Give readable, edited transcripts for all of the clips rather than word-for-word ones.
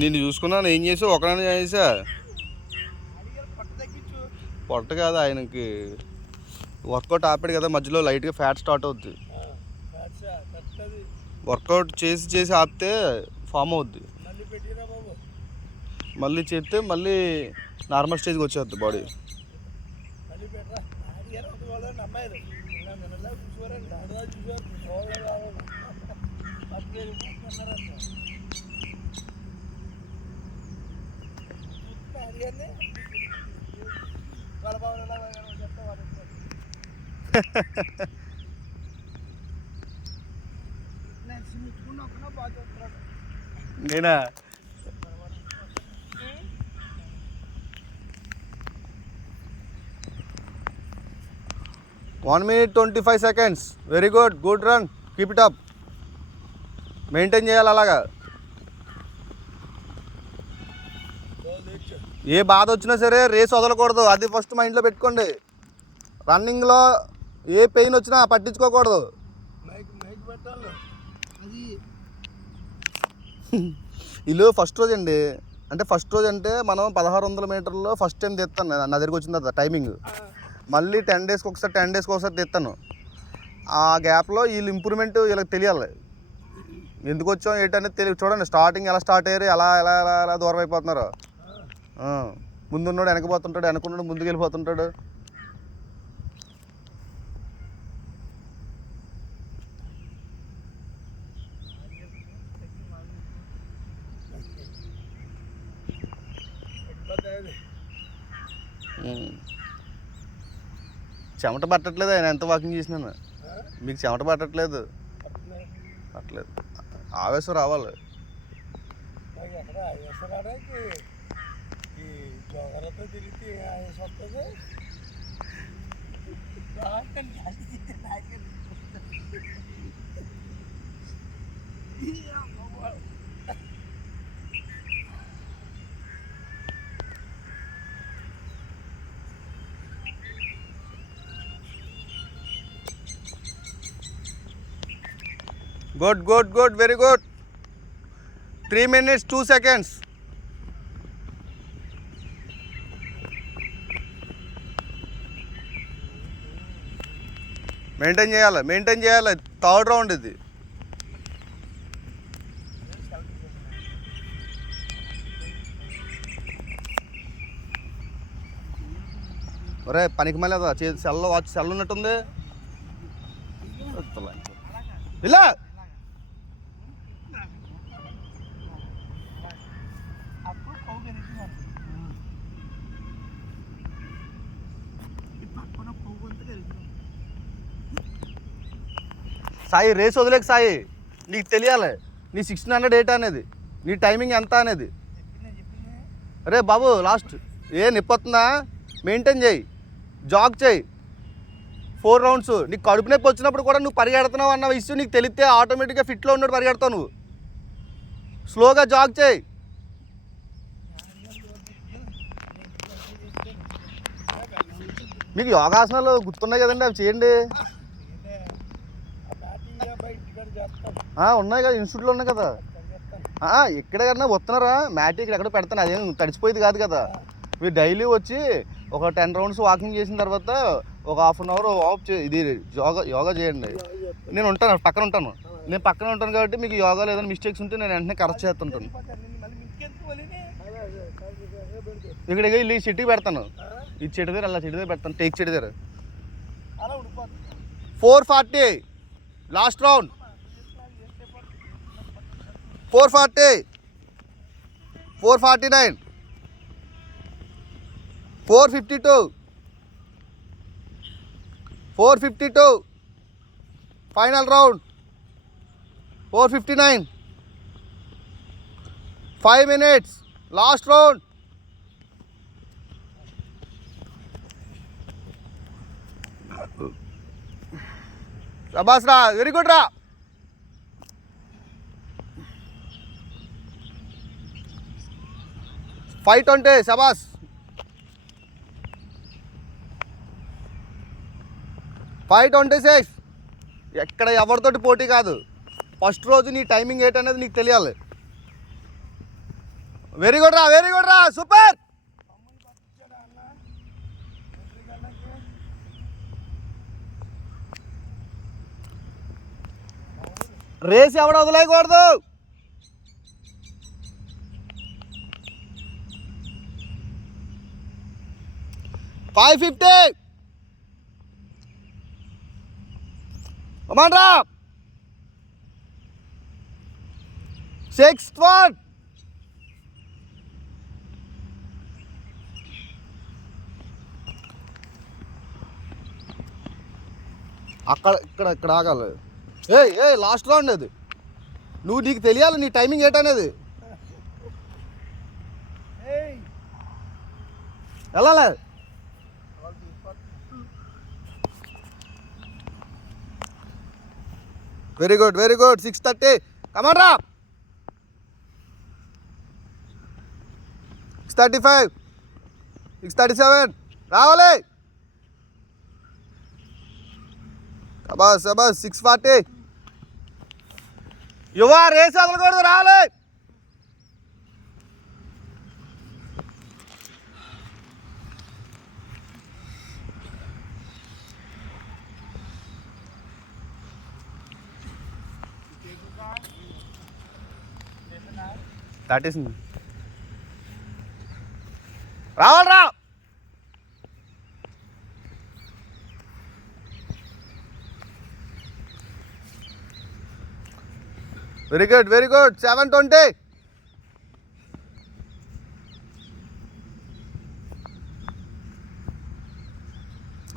నిన్ను చూసుకున్నాను. ఏం చేసావు? ఒకనే చేసా. పొట్ట కాదు, ఆయనకి వర్కౌట్ ఆపాడు కదా మధ్యలో, లైట్గా ఫ్యాట్ స్టార్ట్ అవుద్ది. వర్కౌట్ చేసి చేసి ఆపితే ఫామ్ అవుద్ది. మళ్ళీ చేస్తే మళ్ళీ నార్మల్ స్టేజ్కి వచ్చేద్ది బాడీ. నేనా 1 minute 25 seconds. Very good, good run, keep it up. Maintain చేయాలి అలాగా. ఏ బాధ వచ్చినా సరే రేస్ వదలకూడదు, అది ఫస్ట్ మైండ్లో పెట్టుకోండి. రన్నింగ్లో ఏ పెయిన్ వచ్చినా పట్టించుకోకూడదు. వీళ్ళు ఫస్ట్ రోజు అండి, అంటే ఫస్ట్ రోజు అంటే మనం 1600 మీటర్లో ఫస్ట్ టైం తెస్తాను నా దగ్గరికి వచ్చిన తర్వాత టైమింగ్. మళ్ళీ 10 డేస్కి ఒకసారి తెస్తాను. ఆ గ్యాప్లో వీళ్ళు ఇంప్రూవ్మెంట్ వీళ్ళకి తెలియాలి. ఎందుకు వచ్చాం ఏంటనేది తెలియదు. చూడండి స్టార్టింగ్ ఎలా స్టార్ట్ అయ్యారు, ఎలా ఎలా ఎలా ఎలా దూరం అయిపోతున్నారు. ముందున్నాడు వెనకపోతుంటాడు, వెనకున్నాడు ముందుకు వెళ్ళిపోతుంటాడు. చెమట పట్టట్లేదు. ఆయన ఎంత వాకింగ్ చేసినాను, మీకు చెమట పట్టట్లేదు. పట్టలేదు. ఆవేశం రావాలి. Good good good, very good. 3 minutes 2 seconds. Maintain చేయాలి. థర్డ్ రౌండ్ ఇది. ఒరే పనికి మళ్ళీ సెల్ ఉన్నట్టుంది. ఇలా సాయి రేస్ వదిలేక సాయి, నీకు తెలియాలి నీ 1600 ఏంటి అనేది, నీ టైమింగ్ ఎంత అనేది. అరే బాబు లాస్ట్ నిప్పొస్తుందా, మెయింటైన్ చేయి, జాగ్ చేయి 4 rounds. నీకు కడుపు నొప్పి వచ్చినప్పుడు కూడా నువ్వు పరిగెడుతున్నావు అన్న విషయం నీకు తెలిస్తే ఆటోమేటిక్గా ఫిట్లో ఉన్నట్టు పరిగెడతావు. నువ్వు స్లోగా జాగ్ చేయి. మీకు యోగాసనాలు గుర్తున్నాయి కదండి, అవి చేయండి. ఉన్నాయి కదా, ఇన్స్టిట్యూట్లో ఉన్నాయి కదా. ఎక్కడైనా వస్తున్నారా మ్యాట్ ఇక్కడ ఎక్కడ పెడతాను, అదేం తడిచిపోయేది కాదు కదా. మీరు డైలీ వచ్చి ఒక 10 rounds వాకింగ్ చేసిన తర్వాత ఒక 1/2 hour ఆఫ్ ఇది యోగా చేయండి. నేను ఉంటాను, పక్కన ఉంటాను. నేను పక్కన ఉంటాను కాబట్టి మీకు యోగాలో ఏదైనా మిస్టేక్స్ ఉంటే నేను వెంటనే కరెక్ట్ చేస్తుంటాను. ఇక్కడ వెళ్ళి చెట్టుకి పెడతాను, ఈ చెట్టు దగ్గర అలా చెట్టు దగ్గర పెడతాను, టేక్ చెట్టు దగ్గర. 440 last round. 440, 449, 452, 452. Final round 459. 5 minutes last round. శబాస్ రా, వెరీ గుడ్ రా. 520, శబాస్. 526. ఎక్కడ ఎవరితోటి పోటీ కాదు, ఫస్ట్ రోజు నీ టైమింగ్ ఏంటనేది నీకు తెలియాలి. వెరీ గుడ్ రా సూపర్. రేస్ ఎవడ వదిలేయకూడదు. $550 కమాండ్రా. 6-1 ఇక్కడ ఆగాలి. ఏ లాస్ట్ రౌండ్ అది. నీకు తెలియాలి నీ టైమింగ్ ఏంటనేది. వెళ్ళాలి. Very good 6:30 కమాండ్రా. 6:35 6:37 రావాలి. బస్ 6:40 యువ రేస్ వదలకూడదు రావాలి. దాటేసింది రావాలరా. వెరీ గుడ్ 7:20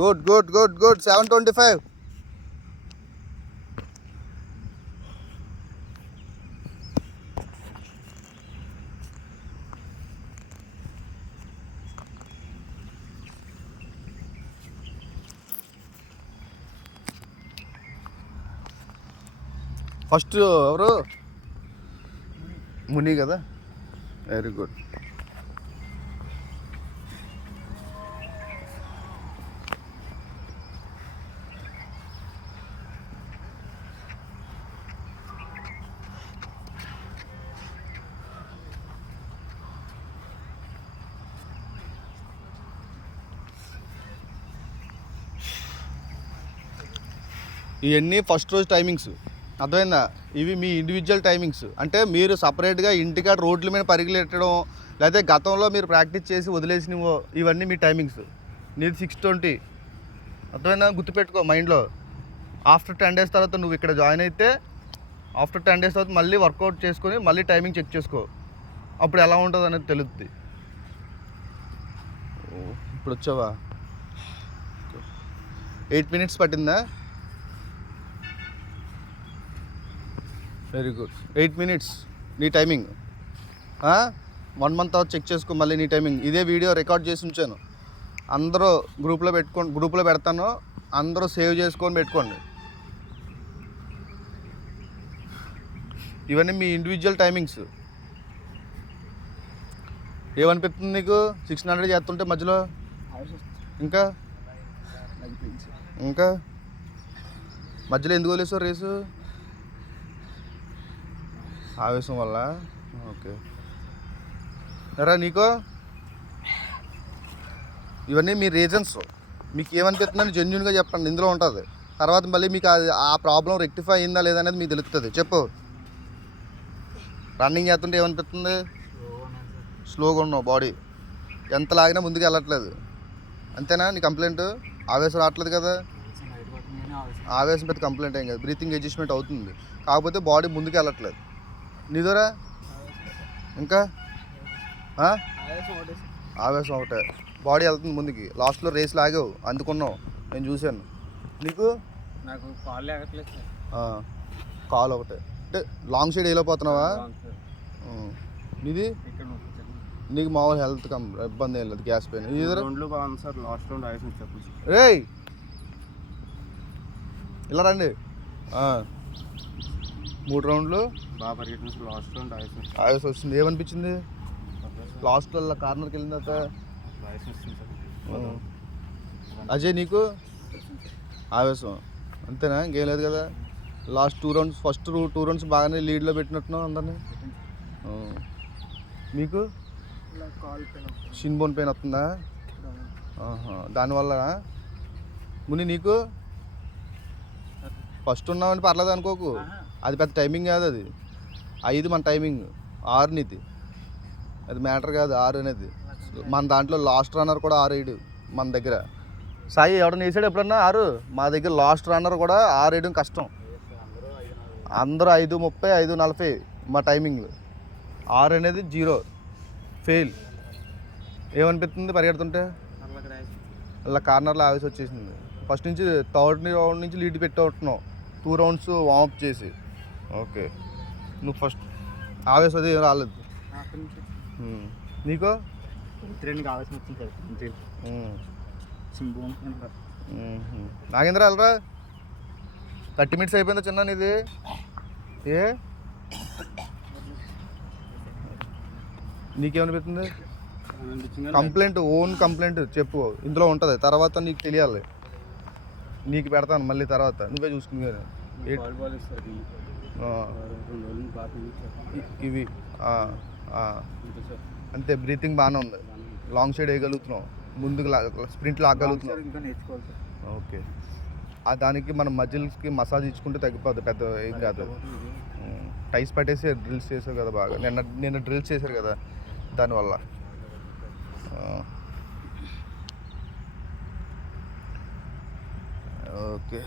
గుడ్ 7:25 ఫస్ట్ ఎవరు ముని కదా. Very good. ఇవన్నీ ఫస్ట్ రోజు టైమింగ్స్ అర్థమైందా. ఇవి మీ ఇండివిజువల్ టైమింగ్స్. అంటే మీరు సపరేట్గా ఇంటికాడ రోడ్ల మీద పరిగెట్టడం లేకపోతే గతంలో మీరు ప్రాక్టీస్ చేసి వదిలేసినవో ఇవన్నీ మీ టైమింగ్స్. నీది 6:20 అర్థమైందా. గుర్తుపెట్టుకో మైండ్లో. ఆఫ్టర్ 10 days తర్వాత నువ్వు ఇక్కడ జాయిన్ అయితే ఆఫ్టర్ 10 days తర్వాత మళ్ళీ వర్కౌట్ చేసుకొని మళ్ళీ టైమింగ్ చెక్ చేసుకో. అప్పుడు ఎలా ఉంటుంది అనేది తెలుస్తుంది. ఇప్పుడు వచ్చావా 8 minutes పట్టిందా. వెరీ గుడ్ 8 minutes నీ టైమింగ్. 1 month తర్వాత చెక్ చేసుకో మళ్ళీ నీ టైమింగ్. ఇదే వీడియో రికార్డ్ చేసి ఉంచాను. అందరూ గ్రూప్లో పెడతాను. అందరూ సేవ్ చేసుకొని పెట్టుకోండి. ఇవన్నీ మీ ఇండివిజువల్ టైమింగ్స్. ఏమనిపిస్తుంది నీకు 600 చేస్తుంటే మధ్యలో? ఇంకా మధ్యలో ఎందుకు వదిలేసావు రేసు? ఆవేశం వల్ల. ఓకే ఎరా నీకో ఇవన్నీ మీ రీజన్స్. మీకు ఏమనిపిస్తుందని జెన్యున్గా చెప్పండి. ఇందులో ఉంటుంది. తర్వాత మళ్ళీ మీకు ఆ ప్రాబ్లం రెక్టిఫై అయిందా లేదా అనేది మీకు తెలుస్తుంది. చెప్పు. రన్నింగ్ చేస్తుంటే ఏమనిపిస్తుంది? స్లోగా ఉన్నావు. బాడీ ఎంత లాగినా ముందుకు వెళ్ళట్లేదు. అంతేనా నీ కంప్లైంట్? ఆవేశం రావట్లేదు కదా. ఆవేశం పెద్ద కంప్లైంట్ ఏం కాదు. బ్రీతింగ్ అడ్జస్ట్మెంట్ అవుతుంది. కాకపోతే బాడీ ముందుకు వెళ్ళట్లేదు. నీదోరా ఇంకా ఆవేశం ఒకటే. బాడీ వెళ్తుంది ముందుకి. లాస్ట్లో రేస్ లాగావు అందుకున్నావు. నేను చూశాను. నీకు? నాకు కాల్ లేకట్లేదు. కాల్ ఒకటే. అంటే లాంగ్ సైడ్ వెళ్ళిపోతున్నావా? నీది? నీకు మామూలు హెల్త్ ఇబ్బంది ఏం లేదు. Gas pain. రే ఇలా రండి. 3 rounds బాగా పరిగెట్టిన లాస్ట్ రౌండ్ ఆవేశం వచ్చింది. ఏమనిపించింది లాస్ట్లో కార్నర్కి వెళ్ళిన తర్వాత? అజయ్ నీకు ఆవేశం అంతేనా? ఇంకేం లేదు కదా. లాస్ట్ 2 రౌండ్స్ ఫస్ట్ 2 రౌండ్స్ బాగానే లీడ్లో పెట్టినట్టున్నావు అందరినీ. మీకు ఇలా call pain Shin bone pain వస్తుందా? దానివల్ల ముని నీకు ఫస్ట్ ఉన్నామంటే పర్లేదు అనుకోకు, అది పెద్ద టైమింగ్ కాదు, అది 5 మన టైమింగ్, 6 నీది, అది మ్యాటర్ కాదు 6 అనేది. మన దాంట్లో లాస్ట్ రన్నర్ కూడా 6 వేయడు మన దగ్గర. సాయి ఎవడన్నా వేసాడు ఎప్పుడన్నా 6? మా దగ్గర లాస్ట్ రన్నర్ కూడా 6 వేయడం కష్టం. అందరూ 5:30 5:40 మా టైమింగ్లు. 6 అనేది 0 ఫెయిల్. ఏమనిపిస్తుంది పరిగెడుతుంటే? అలా కార్నర్లో ఆవేశ వచ్చేసింది. ఫస్ట్ నుంచి 3rd రౌండ్ నుంచి లీడ్ పెట్టేస్తున్నావు, 2 రౌండ్స్ వార్మప్ చేసి. ఓకే, నువ్వు ఫస్ట్ ఆవేశ అది ఏం రాలేదు నీకు? నాగేంద్ర వెళ్ళరా, 30 మినిట్స్ అయిపోయిందా చిన్న నీది? ఏ నీకేమనిపిస్తుంది? కంప్లైంట్, ఓన్ కంప్లైంట్ చెప్పు, ఇందులో ఉంటుంది, తర్వాత నీకు తెలియాలి. నీకు పెడతాను మళ్ళీ తర్వాత, నువ్వే చూసుకుని. ఇవి అంతే. బ్రీతింగ్ బాగానే ఉంది, లాంగ్ సైడ్ వేయగలుగుతున్నావు, ముందుకు స్ప్రింట్ లాగలుగుతున్నావు. ఓకే, దానికి మనం మజిల్స్కి మసాజ్ ఇచ్చుకుంటే తగ్గిపోద్ది, పెద్ద ఏం కాదు. టైస్ పట్టేసి డ్రిల్స్ చేశారు కదా బాగా, నిన్న డ్రిల్స్ చేశారు కదా దానివల్ల. ఓకే.